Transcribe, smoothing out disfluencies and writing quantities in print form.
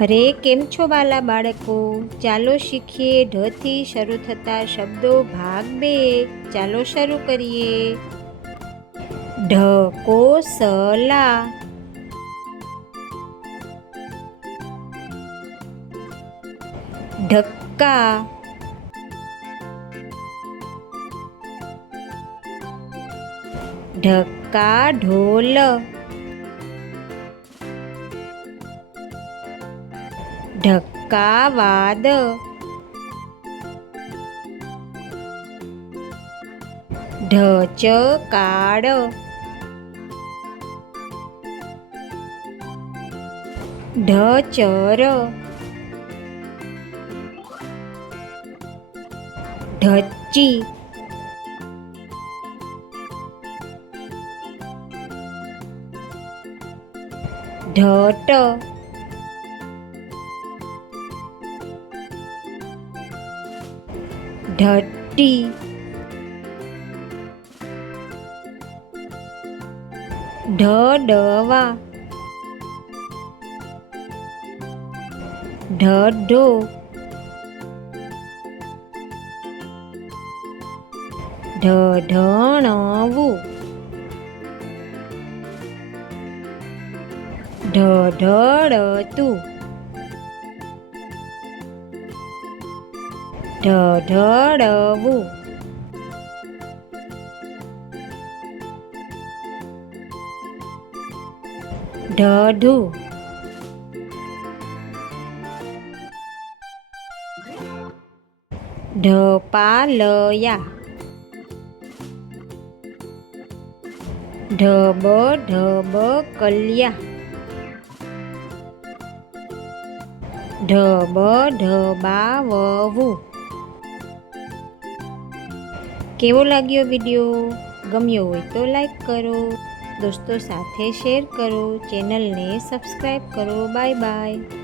અરે કેમ છો વાલા બાળકો, ચાલો શીખીએ ઢ થી શરૂ થતા શબ્દો ભાગ 2। ચાલો શરૂ કરીએ। ઢકોસલા, ઢક્કા, ઢક્કા ઢોલ, ઢક્કાવાદ, ઢચકાળ, ઢચર, ઢચ્ચી, ઢટ, ઢટ્ટી, ઢડવા, ઢઢો, ઢઢણવું, ઢઢળતું, ઢઢળવું, ઢઢું, ઢપાલયા, ઢબઢબકલ્યા, ઢબઢબાવવું। કેવો લાગ્યો વિડીયો? ગમ્યો હોય તો લાઈક કરો, દોસ્તો સાથે શેર કરો, ચેનલને સબસ્ક્રાઈબ કરો। Bye bye.